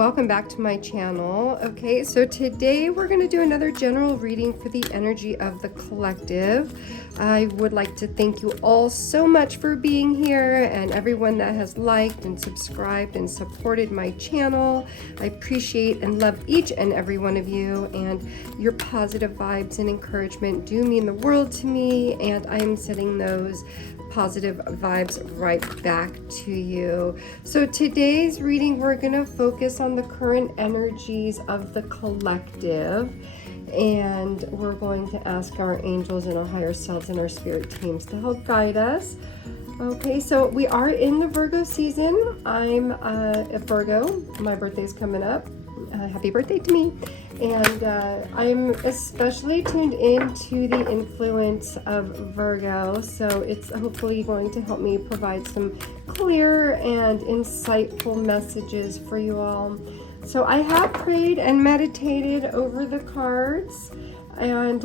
welcome back to my channel. Okay, so today we're going to do another general reading for the energy of the collective. I would like to thank you all so much for being here and everyone that has liked and subscribed and supported my channel. I appreciate and love each and every one of you, and your positive vibes and encouragement do mean the world to me, and I'm sending those positive vibes right back to you. So today's reading, we're going to focus on the current energies of the collective, and we're going to ask our angels and our higher selves and our spirit teams to help guide us. Okay, so we are in the Virgo season. I'm a Virgo. My birthday's coming up. Happy birthday to me. And I'm especially tuned into the influence of Virgo, so it's hopefully going to help me provide some clear and insightful messages for you all. So I have prayed and meditated over the cards and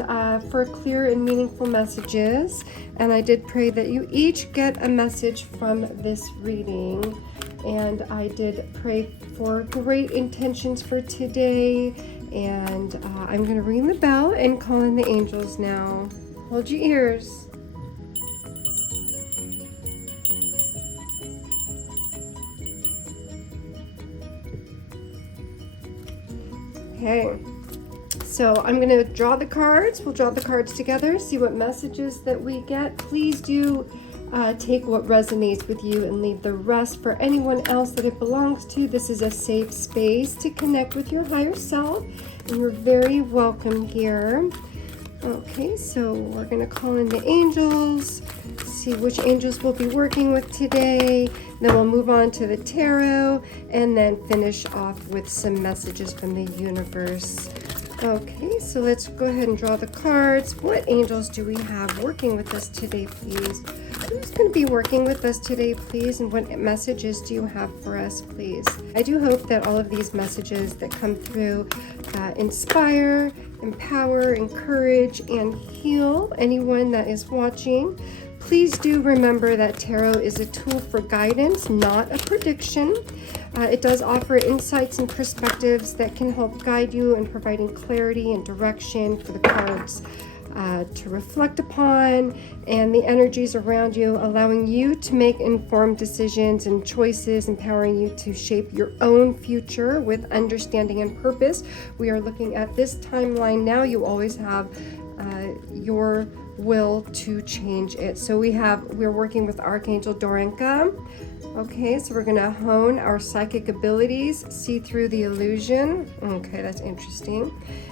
for clear and meaningful messages, and I did pray that you each get a message from this reading. And I did pray for great intentions for today. And I'm going to ring the bell and call in the angels now. Hold your ears. Okay. So I'm going to draw the cards. We'll draw the cards together, see what messages that we get. Please do take what resonates with you and leave the rest for anyone else that it belongs to. This is a safe space to connect with your higher self, and you're very welcome here. Okay, so we're going to call in the angels, see which angels we'll be working with today. Then we'll move on to the tarot and then finish off with some messages from the universe. Okay, so let's go ahead and draw the cards. What angels do we have working with us today, please? Who's going to be working with us today, please? And what messages do you have for us, please? I do hope that all of these messages that come through inspire, empower, encourage, and heal anyone that is watching. Please do remember that tarot is a tool for guidance, not a prediction. It does offer insights and perspectives that can help guide you in providing clarity and direction for the cards to reflect upon, and the energies around you, allowing you to make informed decisions and choices, empowering you to shape your own future with understanding and purpose. We are looking at this timeline now. You always have your will to change it. So we're working with Archangel Dorinka. Okay, so we're going to hone our psychic abilities, see through the illusion. Okay, that's interesting.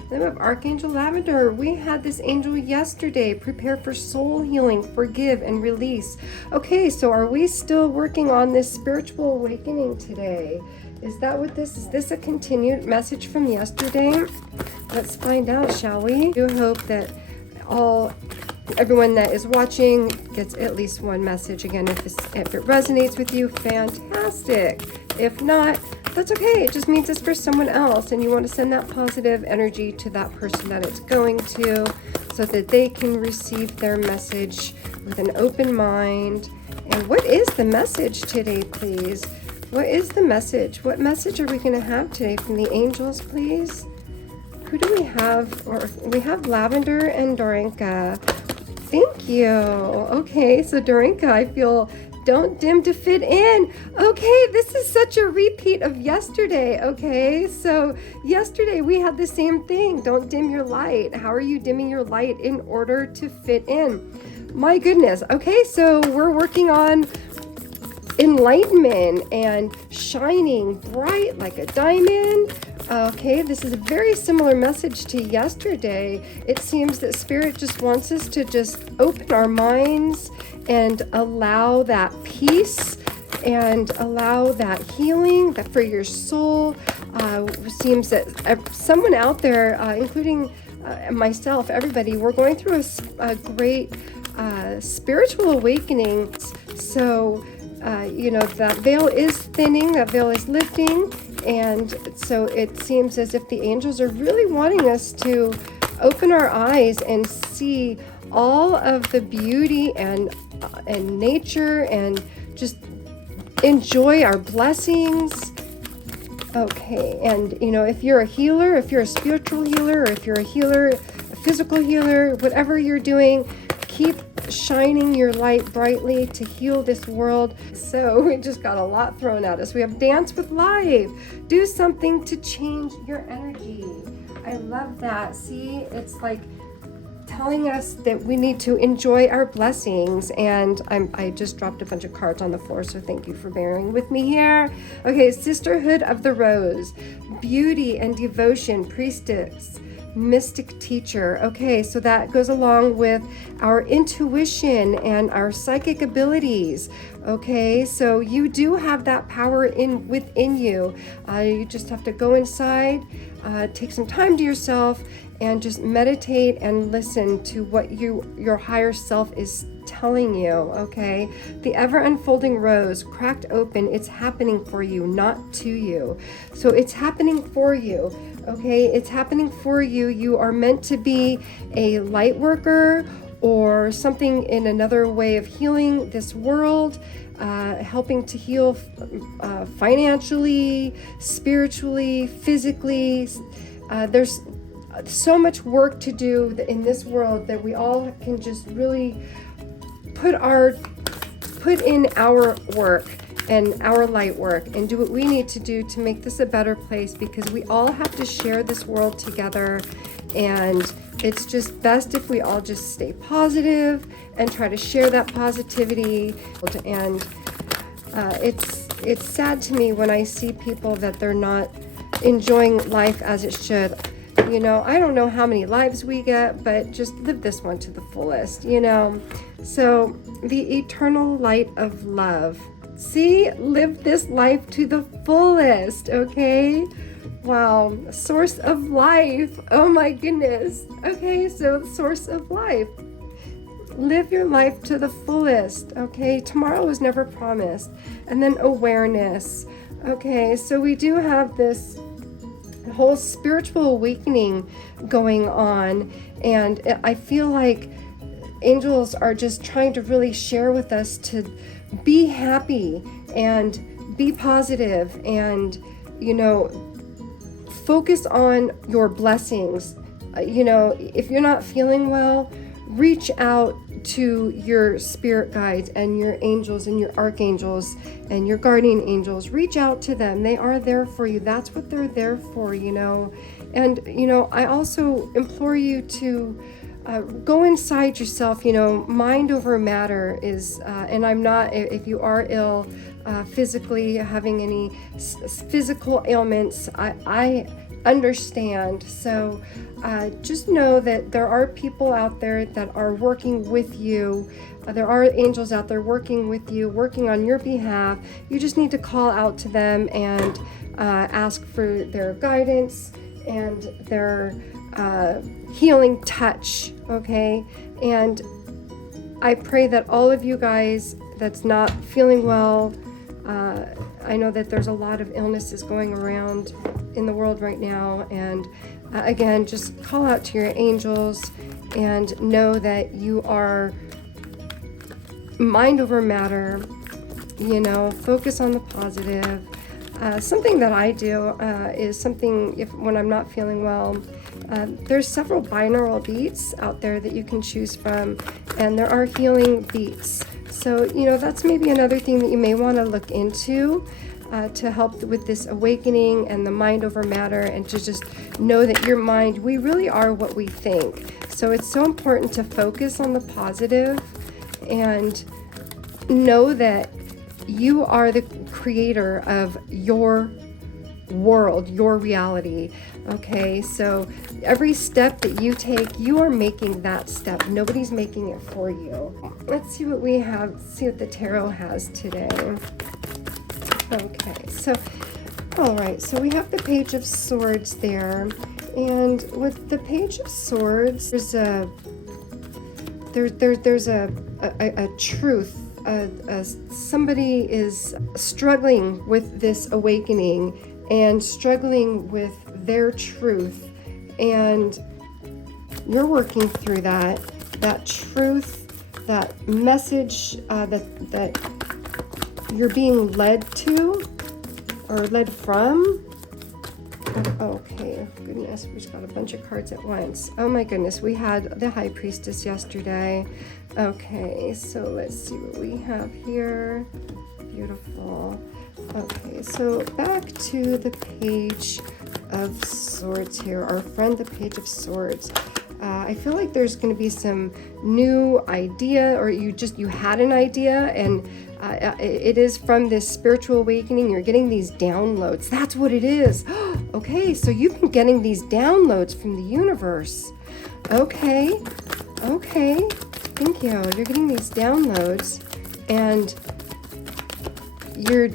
Then we have Archangel Lavender. We had this angel yesterday. Prepare for soul healing, forgive, and release. Okay, so are we still working on this spiritual awakening today? Is that what this is? This a continued message from yesterday? Let's find out, shall we? I do hope that everyone that is watching gets at least one message. Again, if it resonates with you, fantastic. If not, that's okay. It just means it's for someone else, and you want to send that positive energy to that person that it's going to, so that they can receive their message with an open mind. And what is the message today, please? What is the message? What message are we going to have today from the angels, please? Who do we have? Or we have Lavender and Dorinka. Thank you. Okay, so Dorinka, I feel don't dim to fit in. Okay, this is such a repeat of yesterday. Okay, so yesterday we had the same thing. Don't dim your light. How are you dimming your light in order to fit in? My goodness. Okay, so we're working on enlightenment and shining bright like a diamond. Okay, this is a very similar message to yesterday. It seems that Spirit just wants us to just open our minds and allow that peace and allow that healing that for your soul. Seems that someone out there, including myself, everybody, we're going through a great spiritual awakening. So, that veil is thinning, that veil is lifting. And so it seems as if the angels are really wanting us to open our eyes and see all of the beauty and nature, and just enjoy our blessings Okay, and if you're a healer, if you're a spiritual healer, or if you're a healer, a physical healer, whatever you're doing, keep shining your light brightly to heal this world. So we just got a lot thrown at us. We have dance with life. Do something to change your energy. I love that. See, it's like telling us that we need to enjoy our blessings. And I just dropped a bunch of cards on the floor, so thank you for bearing with me here. Okay, Sisterhood of the Rose, beauty and devotion, priestess, mystic teacher. Okay, so that goes along with our intuition and our psychic abilities. Okay, so you do have that power within you. You just have to go inside, take some time to yourself, and just meditate and listen to what your higher self is telling you. Okay, the ever unfolding rose cracked open. It's happening for you, not to you. So it's happening for you. Okay, it's happening for you. You are meant to be a light worker or something in another way of healing this world, helping to heal financially, spiritually, physically. There's so much work to do in this world that we all can just really put in our work and our light work and do what we need to do to make this a better place, because we all have to share this world together, and it's just best if we all just stay positive and try to share that positivity. And it's sad to me when I see people that they're not enjoying life as it should. I don't know how many lives we get, but just live this one to the fullest, So the eternal light of love. See, live this life to the fullest, okay? Wow, source of life. Oh my goodness. Okay, so source of life. Live your life to the fullest, okay? Tomorrow is never promised. And then awareness. Okay, so we do have this whole spiritual awakening going on, and I feel like angels are just trying to really share with us to be happy and be positive and focus on your blessings. If you're not feeling well, reach out to your spirit guides and your angels and your archangels and your guardian angels. Reach out to them. They are there for you. That's what they're there for, And, I also implore you to go inside yourself. Mind over matter is, and I'm not, if you are ill, physically having any physical ailments, I understand. So just know that there are people out there that are working with you. There are angels out there working with you, working on your behalf. You just need to call out to them and ask for their guidance and their healing touch, okay? And I pray that all of you guys that's not feeling well, I know that there's a lot of illnesses going around in the world right now, and again, just call out to your angels and know that you are mind over matter. Focus on the positive. Something that I do is something, when I'm not feeling well, there's several binaural beats out there that you can choose from, and there are healing beats. So, that's maybe another thing that you may want to look into to help with this awakening and the mind over matter, and to just know that your mind, we really are what we think. So it's so important to focus on the positive and know that you are the creator of your world, your reality. Okay, so every step that you take, you are making that step. Nobody's making it for you. Let's see what we have, see what the tarot has today. Okay, so, all right, so we have the Page of Swords there. And with the Page of Swords, there's a truth. Somebody is struggling with this awakening and struggling with their truth, and you're working through that truth, that message that you're being led to or led from. Okay, goodness, we just got a bunch of cards at once. Oh my goodness, we had the High Priestess yesterday. Okay, so let's see what we have here. Beautiful. Okay, so back to the Page of Swords here. Our friend, the Page of Swords. I feel like there's going to be some new idea, or you had an idea, and it is from this spiritual awakening. You're getting these downloads. That's what it is. Okay, so you've been getting these downloads from the universe. Okay, thank you. You're getting these downloads, and you're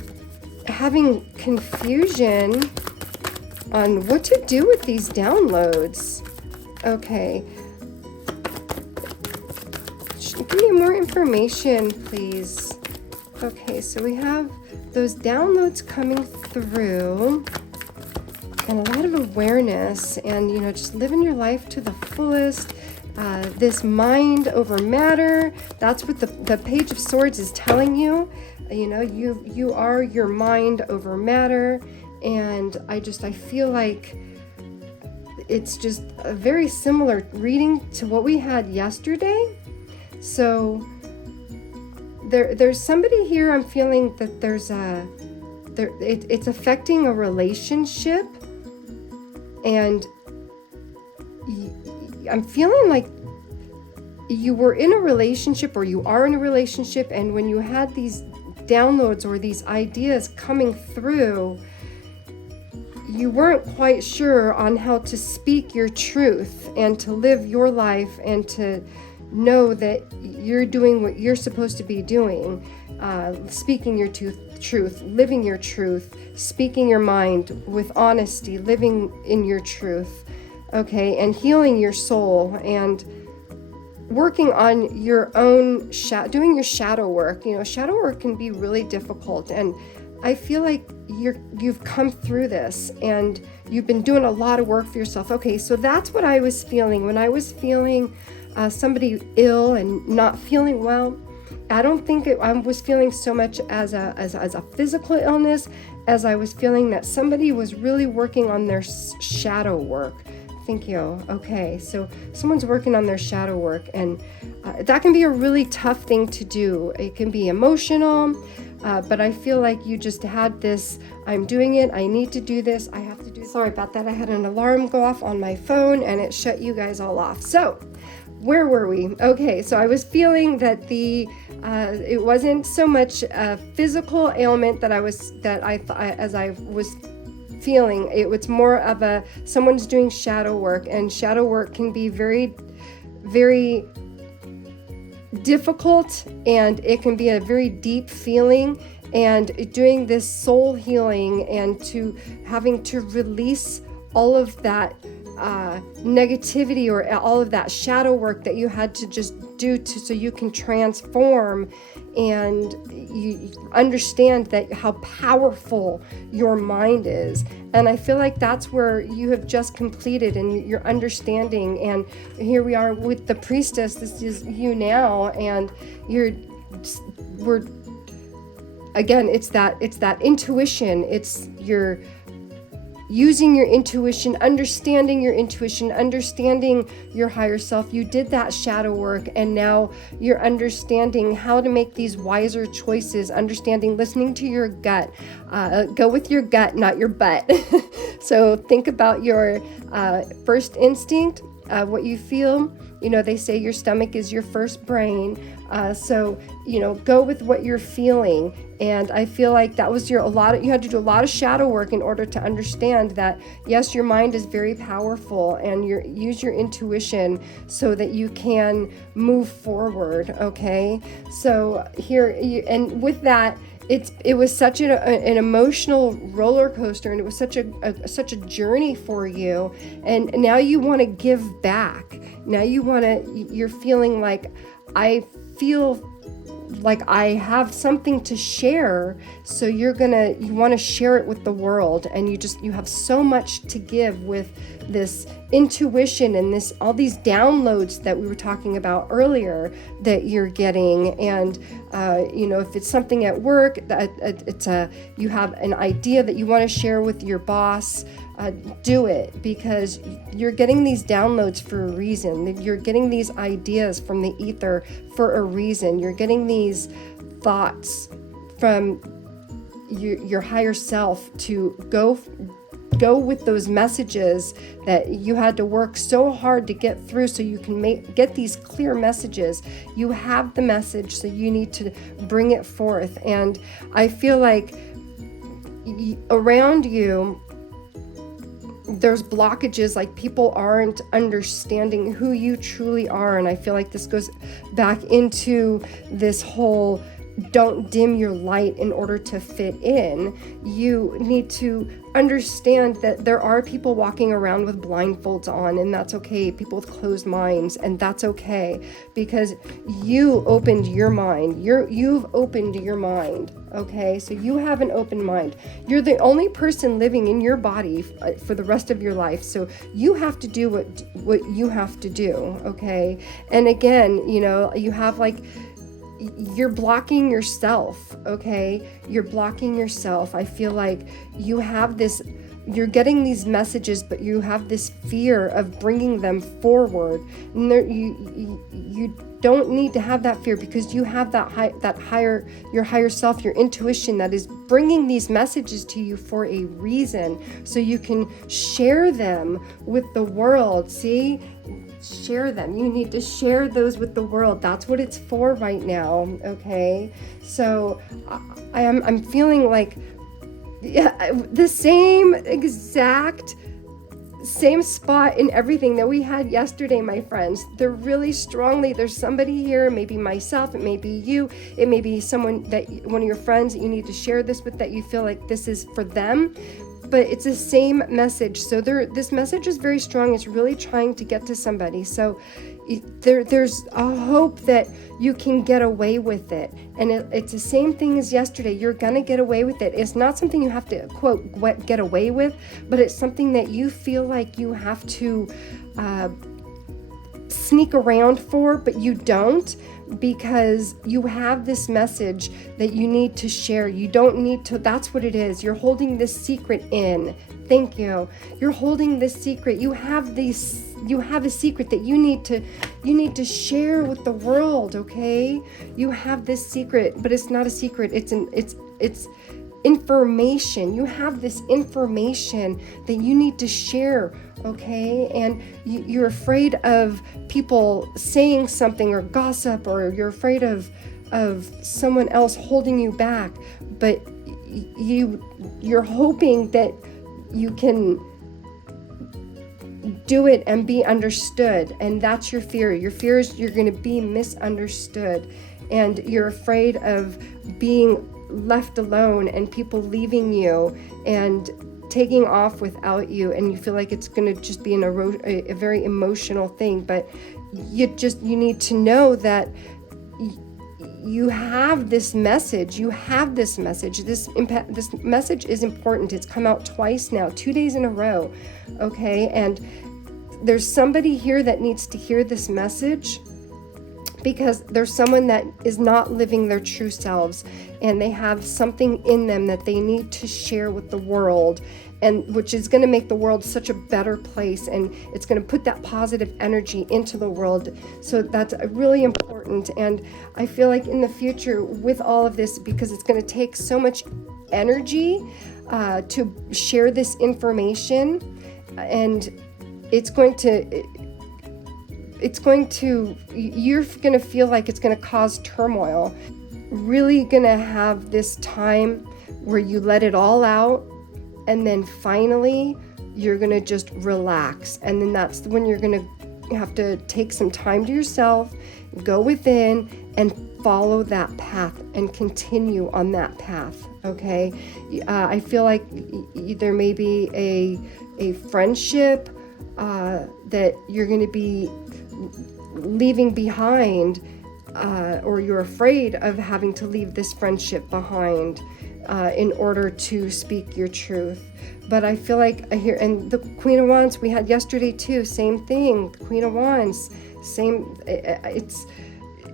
having confusion on what to do with these downloads. Okay. Give me more information, please. Okay, so we have those downloads coming through, and a lot of awareness, and just living your life to the fullest. This mind over matter, that's what the Page of Swords is telling you. You are your mind over matter, and I feel like it's just a very similar reading to what we had yesterday. So there's somebody here. I'm feeling that it's affecting a relationship, and I'm feeling like you were in a relationship, or you are in a relationship, and when you had these downloads or these ideas coming through, you weren't quite sure on how to speak your truth and to live your life and to know that you're doing what you're supposed to be doing, speaking your truth, living your truth, speaking your mind with honesty, living in your truth, okay, and healing your soul, and working on your own doing your shadow work. Shadow work can be really difficult, and I feel like you've come through this, and you've been doing a lot of work for yourself. Okay, so that's what I was feeling when I was feeling somebody ill and not feeling well. I don't think I was feeling so much as a physical illness, as I was feeling that somebody was really working on their shadow work. Thank you. Okay, so someone's working on their shadow work, and that can be a really tough thing to do. It can be emotional, but I feel like you just had this, I'm doing it, I need to do this, I have to do this. Sorry about that. I had an alarm go off on my phone, and it shut you guys all off. So where were we? Okay, so I was feeling that it wasn't so much a physical ailment that I was feeling. It was more of someone's doing shadow work, and shadow work can be very, very difficult, and it can be a very deep feeling, and doing this soul healing and having to release all of that negativity, or all of that shadow work that you had to just do so you can transform, and you understand that how powerful your mind is. And I feel like that's where you have just completed, and you're understanding. And here we are with the Priestess. This is you now, and we're again, it's that intuition. It's your using your intuition, understanding your higher self. You did that shadow work, and now you're understanding how to make these wiser choices, listening to your gut. Go with your gut, not your butt. So think about your first instinct, what you feel. They say your stomach is your first brain. So go with what you're feeling. And I feel like that was you had to do a lot of shadow work in order to understand that, yes, your mind is very powerful, and use your intuition so that you can move forward. Okay. So and with that, it was such an emotional roller coaster, and it was such a journey for you. And now you want to give back. Now you're feeling like, I feel like, I have something to share, so you want to share it with the world, and you have so much to give with this intuition and all these downloads that we were talking about earlier that you're getting. And if it's something at work that you have an idea that you want to share with your boss, do it, because you're getting these downloads for a reason. You're getting these ideas from the ether for a reason. You're getting these thoughts from your higher self to go with those messages that you had to work so hard to get through, so you can get these clear messages. You have the message, so you need to bring it forth. And I feel like around you, there's blockages, like people aren't understanding who you truly are. And I feel like this goes back into this whole don't dim your light in order to fit in. You need to understand that there are people walking around with blindfolds on, and that's okay. People with closed minds, and that's okay, because you opened your mind. You've opened your mind, okay? So you have an open mind. You're the only person living in your body for the rest of your life. So you have to do what you have to do, okay? And again, you have you're blocking yourself, okay? You're blocking yourself. I feel like you're getting these messages, but you have this fear of bringing them forward. And you don't need to have that fear, because you have your higher self, your intuition, that is bringing these messages to you for a reason, so you can share them with the world. See? Share them. You need to share those with the world. That's what it's for right now, okay? So I'm feeling like the same spot in everything that we had yesterday, my friends. They're really strongly, there's somebody here, maybe myself, it may be you, it may be one of your friends that you need to share this with, that you feel like this is for them. But it's the same message. So this message is very strong. It's really trying to get to somebody. So there's a hope that you can get away with it. And it's the same thing as yesterday. You're going to get away with it. It's not something you have to, quote, get away with, but it's something that you feel like you have to sneak around for, but you don't, because you have this message that you need to share. You don't need to, that's what it is. You're holding this secret in. Thank you. You're holding this secret. You have a secret that you need to share with the world, okay? You have this secret, but it's not a secret. It's information. You have this information that you need to share, okay? And you're afraid of people saying something, or gossip, or you're afraid of someone else holding you back, but you're hoping that you can do it and be understood. And that's your fear. Your fear is you're going to be misunderstood, and you're afraid of being left alone and people leaving you and taking off without you, and you feel like it's going to just be a very emotional thing. But you need to know that you have this message. This message is important. It's come out twice now, 2 days in a row, okay? And there's somebody here that needs to hear this message, because there's someone that is not living their true selves, and they have something in them that they need to share with the world, and which is going to make the world such a better place, and it's going to put that positive energy into the world. So that's really important. And I feel like in the future with all of this, because it's going to take so much energy to share this information, and you're going to feel like it's going to cause turmoil. Really going to have this time where you let it all out, and then finally you're going to just relax. And then that's when you're going to have to take some time to yourself, go within, and follow that path and continue on that path, okay? I feel like there may be a friendship that you're going to be leaving behind, or you're afraid of having to leave this friendship behind in order to speak your truth. But I feel like I hear, and the Queen of Wands we had yesterday too, same thing, the Queen of Wands, same, it's,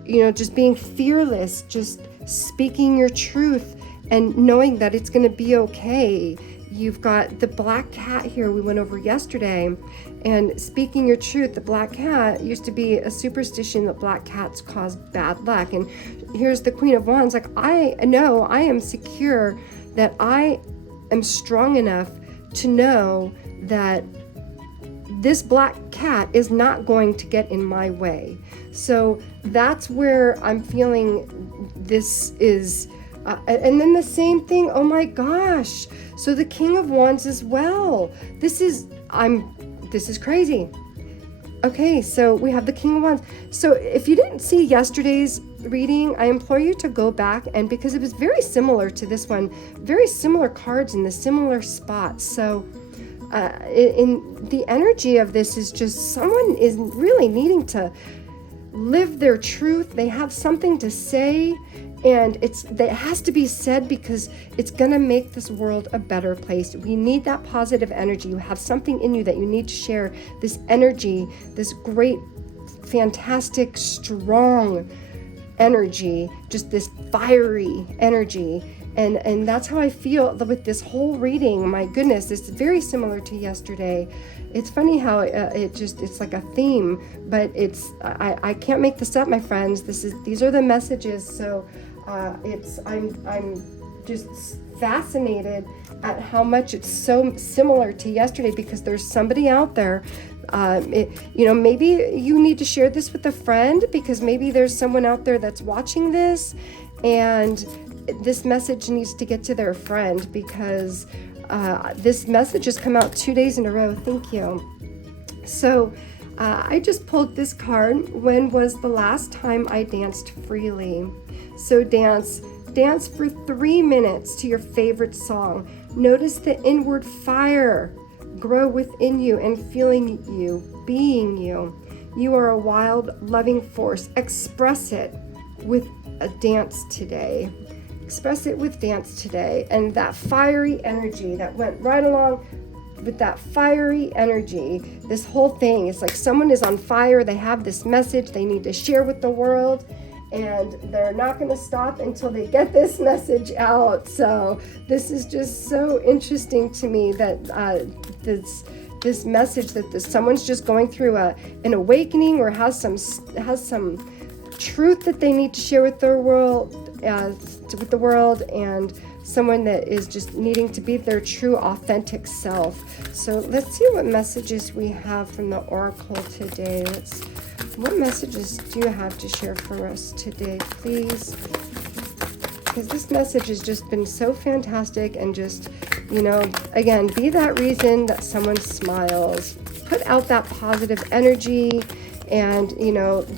just being fearless, just speaking your truth and knowing that it's going to be okay. You've got the black cat here we went over yesterday, and speaking your truth. The black cat used to be a superstition that black cats cause bad luck, and here's the Queen of Wands, like, I know I am secure, that I am strong enough to know that this black cat is not going to get in my way. So that's where I'm feeling this is. And then the same thing, oh my gosh. So the King of Wands as well. This is crazy. Okay, so we have the King of Wands. So if you didn't see yesterday's reading, I implore you to go back, and because it was very similar to this one, very similar cards in the similar spots. So in the energy of this is just someone is really needing to live their truth. They have something to say, and it has to be said because it's gonna make this world a better place. We need that positive energy. You have something in you that you need to share, this energy, this great, fantastic, strong energy, just this fiery energy. And that's how I feel with this whole reading. My goodness, it's very similar to yesterday. It's funny how it's like a theme, but I can't make this up, my friends. These are the messages. So I'm just fascinated at how much it's so similar to yesterday, because there's somebody out there. Maybe you need to share this with a friend, because maybe there's someone out there that's watching this, and this message needs to get to their friend, because this message has come out 2 days in a row. Thank you. So I just pulled this card. When was the last time I danced freely? So dance for 3 minutes to your favorite song. Notice the inward fire grow within you and feeling you, being you. You are a wild, loving force. Express it with a dance today. Express it with dance today. And that fiery energy that went right along with that fiery energy, this whole thing, it's like someone is on fire. They have this message they need to share with the world, and they're not going to stop until they get this message out. So this is just so interesting to me that this message that someone's just going through an awakening, or has some truth that they need to share with their world, with the world, and someone that is just needing to be their true authentic self. So let's see what messages we have from the Oracle today. What messages do you have to share for us today, please? Because this message has just been so fantastic, and just, again, be that reason that someone smiles. Put out that positive energy, and,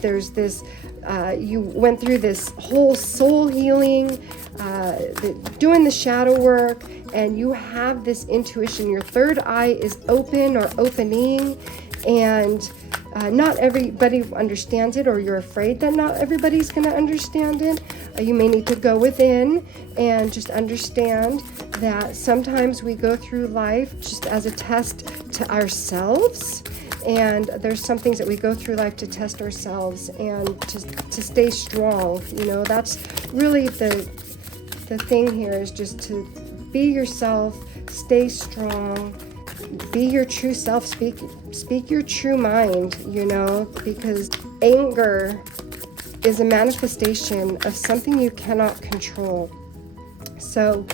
there's this, you went through this whole soul healing, doing the shadow work, and you have this intuition. Your third eye is open or opening, and not everybody understands it, or you're afraid that not everybody's going to understand it. You may need to go within and just understand that sometimes we go through life just as a test to ourselves. And there's some things that we go through life to test ourselves and to stay strong. That's really the thing here, is just to be yourself, stay strong, be your true self, speak your true mind, because anger is a manifestation of something you cannot control. So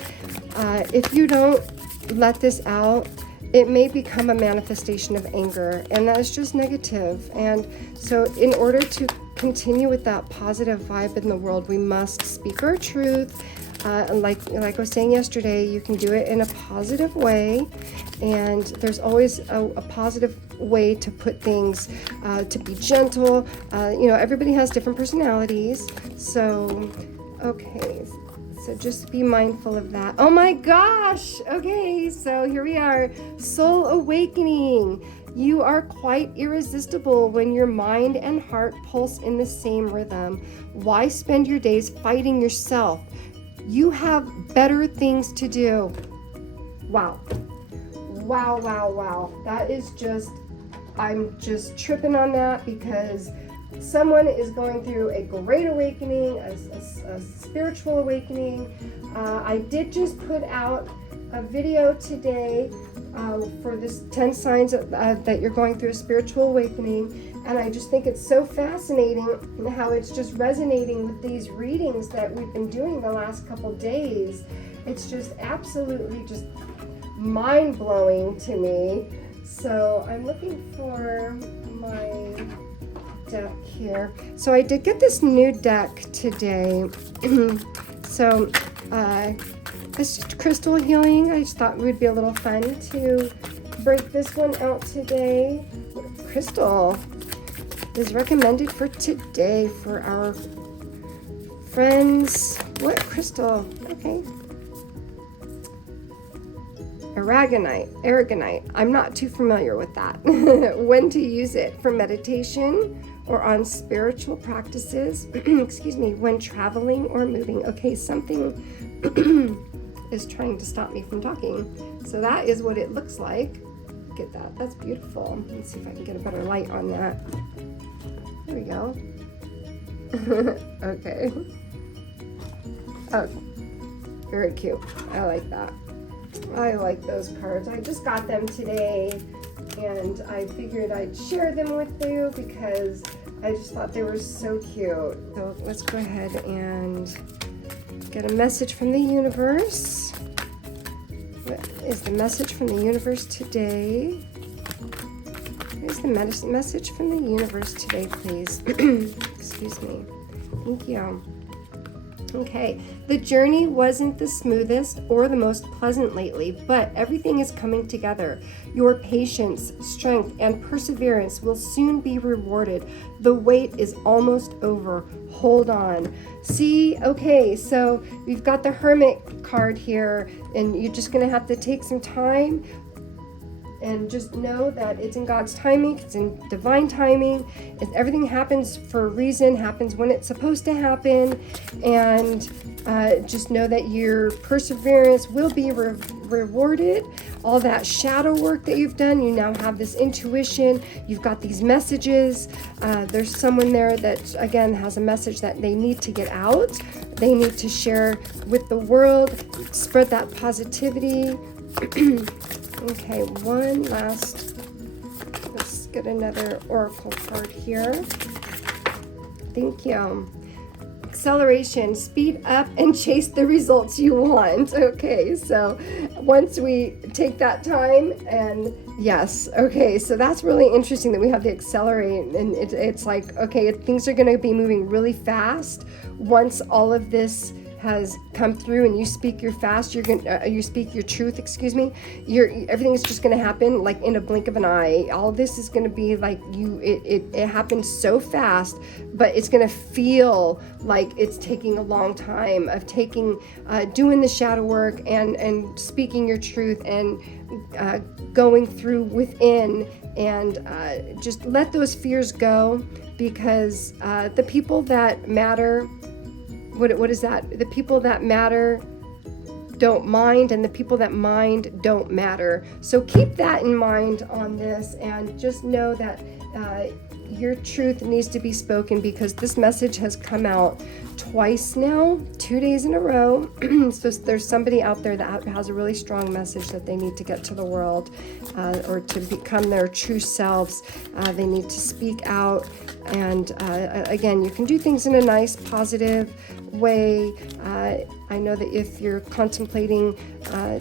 if you don't let this out, it may become a manifestation of anger, and that's just negative. And so in order to continue with that positive vibe in the world, we must speak our truth. And like I was saying yesterday, you can do it in a positive way, and there's always a positive way to put things, to be gentle. Everybody has different personalities, so okay. So just be mindful of that. Oh my gosh! Okay, so here we are. Soul awakening. You are quite irresistible when your mind and heart pulse in the same rhythm. Why spend your days fighting yourself? You have better things to do. Wow. Wow, wow, wow. That is just, I'm just tripping on that because someone is going through a great awakening, a spiritual awakening. I did just put out a video today for this 10 signs that you're going through a spiritual awakening, and I just think it's so fascinating how it's just resonating with these readings that we've been doing the last couple days. It's just absolutely just mind-blowing to me. So I'm looking for my deck here. So I did get this new deck today. So it's just crystal healing. I just thought it would be a little fun to break this one out today. Crystal is recommended for today for our friends. What crystal? Okay. Aragonite. I'm not too familiar with that. When to use it for meditation or on spiritual practices. Excuse me, when traveling or moving. Okay, something is trying to stop me from talking. So that is what it looks like. Look at that. That's beautiful. Let's see if I can get a better light on that. There we go. Okay. Oh, very cute. I like that. I like those cards. I just got them today and I figured I'd share them with you because I just thought they were so cute. So let's go ahead and get a message from the universe. What is the message from the universe today? What is the message from the universe today, please? Excuse me. Thank you. Okay, the journey wasn't the smoothest or the most pleasant lately, but everything is coming together. Your patience, strength, and perseverance will soon be rewarded. The wait is almost over. Hold on. See, okay, so we've got the Hermit card here, and you're just going to have to take some time and just know that it's in God's timing, it's in divine timing. Everything happens for a reason, happens when it's supposed to happen, and just know that your perseverance will be rewarded. All that shadow work that you've done, you now have this intuition, you've got these messages. There's someone there that, again, has a message that they need to get out. They need to share with the world, spread that positivity. Okay, one last, let's get another oracle card here. Thank you. Acceleration, speed up and chase the results you want. Okay, so once we take that time and yes, okay, so that's really interesting that we have the accelerate, and it's like, okay, things are going to be moving really fast once all of this has come through and you speak your fast, you speak your truth, excuse me, everything's just going to happen like in a blink of an eye. All this is going to be like it happens so fast, but it's going to feel like it's taking a long time of doing the shadow work and speaking your truth and going through within, and just let those fears go, because the people that matter, what is that? The people that matter don't mind, and the people that mind don't matter. So keep that in mind on this, and just know that your truth needs to be spoken, because this message has come out twice now, 2 days in a row. So there's somebody out there that has a really strong message that they need to get to the world, or to become their true selves. They need to speak out, and again, you can do things in a nice, positive way. I know that if you're contemplating,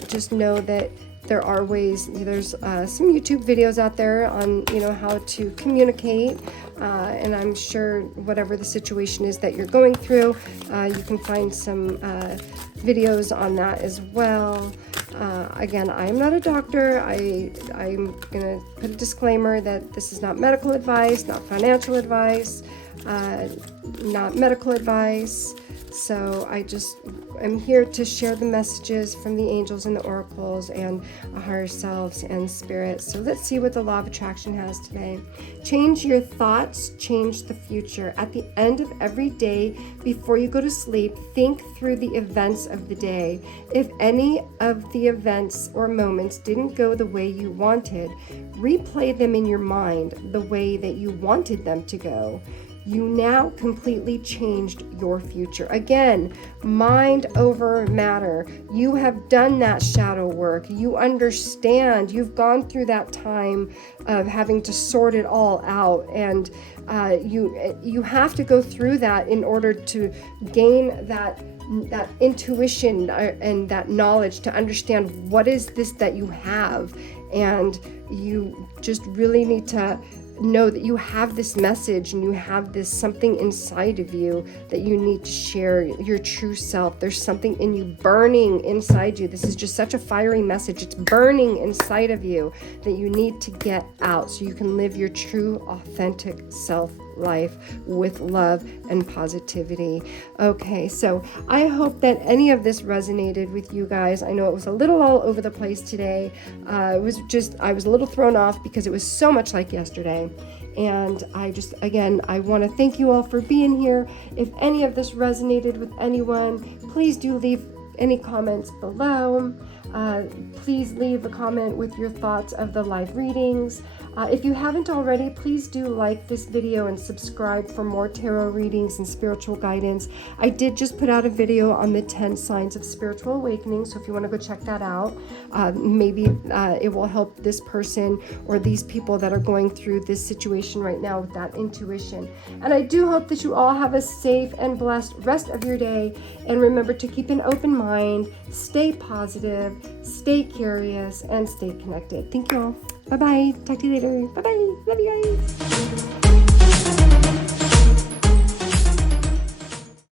just know that there are ways. There's some YouTube videos out there on how to communicate, and I'm sure whatever the situation is that you're going through, you can find some videos on that as well. Again, I am not a doctor. I'm gonna put a disclaimer that this is not medical advice, not financial advice, not medical advice. So I'm here to share the messages from the angels and the oracles and our higher selves and spirits. So let's see what the law of attraction has today. Change your thoughts, change the future. At the end of every day, before you go to sleep, think through the events of the day. If any of the events or moments didn't go the way you wanted, replay them in your mind the way that you wanted them to go. You now completely changed your future. Again, mind over matter. You have done that shadow work. You understand. You've gone through that time of having to sort it all out, and you have to go through that in order to gain that intuition and that knowledge to understand what is this that you have. And you just really need to know that you have this message and you have this something inside of you that you need to share, your true self. There's something in you burning inside you. This is just such a fiery message. It's burning inside of you that you need to get out so you can live your true, authentic self life with love and positivity. Okay, so I hope that any of this resonated with you guys. I know it was a little all over the place today. I was a little thrown off because it was so much like yesterday. And I want to thank you all for being here. If any of this resonated with anyone, please do leave any comments below. Please leave a comment with your thoughts of the live readings. If you haven't already, please do like this video and subscribe for more tarot readings and spiritual guidance. I did just put out a video on the 10 signs of spiritual awakening, so if you want to go check that out, maybe it will help this person or these people that are going through this situation right now with that intuition. And I do hope that you all have a safe and blessed rest of your day, and remember to keep an open mind, stay positive, stay curious, and stay connected. Thank you all. Bye-bye. Talk to you later. Bye-bye. Love you guys.